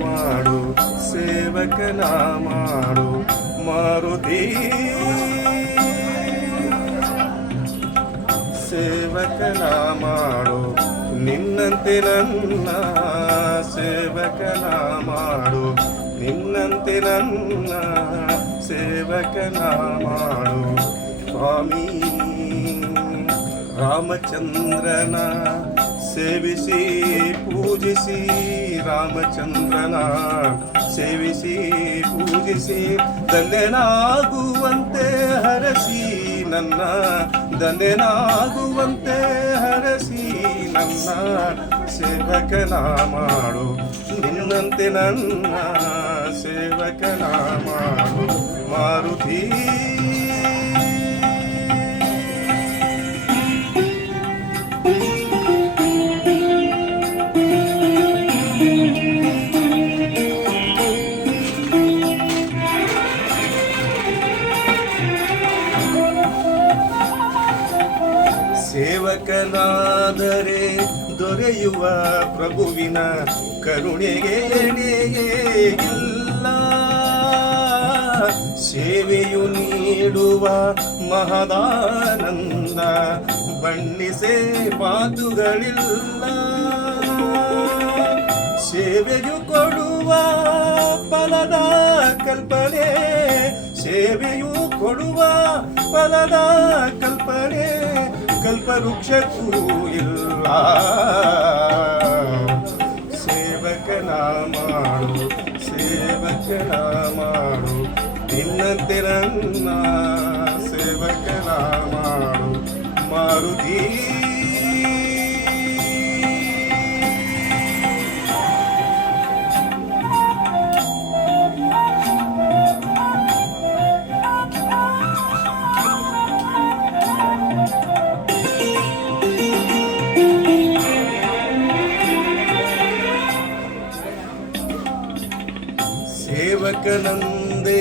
ಮಾಡು ಸೇವಕನ ಮಾಡು ಮಾರುತಿ ಸೇವಕನ ಮಾಡು ನಿನ್ನಂತೆ ನನ್ನ ಸೇವಕನ ಮಾಡು ನಿನ್ನಂತೆ ನನ್ನ ಸೇವಕನ ಮಾಡು ಸ್ವಾಮಿ ರಾಮಚಂದ್ರನ ಸೇವಿಸಿ ಪೂಜಿಸಿ ರಾಮಚಂದ್ರನ ಸೇವಿಸಿ ಪೂಜಿಸಿ ಧನ್ಯನಾಗುವಂತೆ ಹರಸಿ ನನ್ನ ಧನ್ಯನಾಗುವಂತೆ ಹರಸಿ ನನ್ನ ಸೇವಕನ ಮಾಡು ನಿನ್ನಂತೆ ನನ್ನ ಸೇವಕನ ಮಾಡು ಮಾರುತಿ ಸೇವಕನಾದರೆ ದೊರೆಯುವ ಪ್ರಭುವಿನ ಕರುಣೆಗೆ ಇಲ್ಲ ಸೇವೆಯು ನೀಡುವ ಮಹದಾನಂದ ಬಣ್ಣಿಸೆ ಮಾತುಗಳಿಲ್ಲ ಸೇವೆಯು ಕೊಡುವ ಫಲದ ಕಲ್ಪನೆ ಸೇವೆಯು ಕೊಡುವ ಫಲದ ಕಲ್ಪನೆ ಕಲ್ಪವೃಕ್ಷಕ್ಕೂ ಇಲ್ಲ ಸೇವಕನ ಮಾಡು ಸೇವಕನ ಮಾಡು ನಿನ್ನಂತೆ ನನ್ನ ಸೇವಕನ ಮಾಡು ಮಾರುತಿ ಸೇವಕನಂದೇ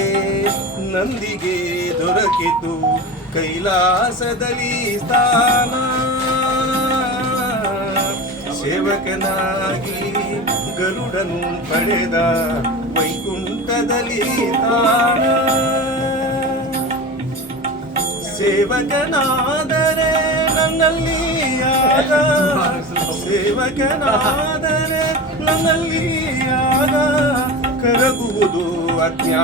ನಂದಿಗೆ ದೊರಕಿತು ಕೈಲಾಸದಲ್ಲಿ ಸ್ಥಾನ ಸೇವಕನಾಗಿ ಗರುಡನು ಪಡೆದ ವೈಕುಂಠದಲ್ಲಿ ತಾಣ ಸೇವಕನಾದರೆ ನನ್ನಲ್ಲಿ ಆಗ ಸೇವಕನಾದರೆ ನನ್ನಲ್ಲಿ ಆಗ ಕರಗುವುದು ಅಜ್ಞಾ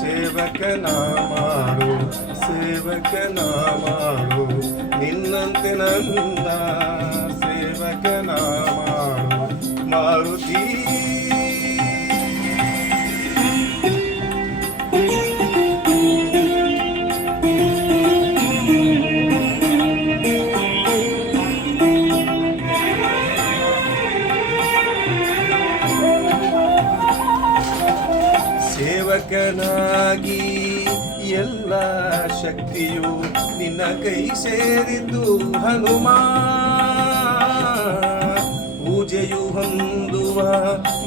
ಸೇವಕನ ಮಾಡು ಸೇವಕನ ಮಾಡು ನಿನ್ನಂತೆ ನನ್ನ ಸೇವಕನ ಮಾಡು ಮಾರುತಿ ಸೇವಕನಾಗಿ ಎಲ್ಲ ಶಕ್ತಿಯು ನಿನ್ನ ಕೈ ಸೇರಿದ್ದು ಹನುಮ ಪೂಜೆಯು ಹೊಂದುವ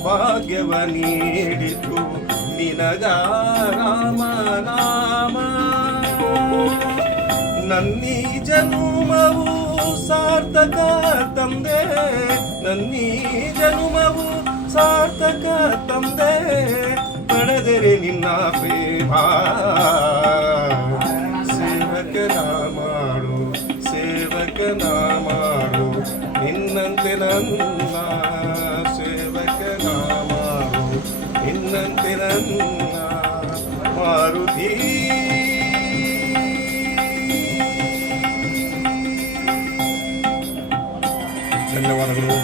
ಭಾಗ್ಯವ ನೀಡಿತು ನಿನಗ ರಾಮ ನಾಮ ನನ್ನೀ ಜನುಮವು ಸಾರ್ಥಕ ತಂದೆ ನನ್ನೀ ಜನುಮವು ಸಾರ್ಥಕ ತಂದೆ ಪಡೆದರೆ ನಿನ್ನ ಪ್ರೇಮ ಸೇವಕನ ಮಾಡು ಸೇವಕನ ಮಾಡು ನಿನ್ನಂತೆ ನನ್ನ ಸೇವಕನ ಮಾಡು ನಿನ್ನಂತೆ ನನ್ನ ಮಾರುತಿ ಧನ್ಯವಾದಗಳು.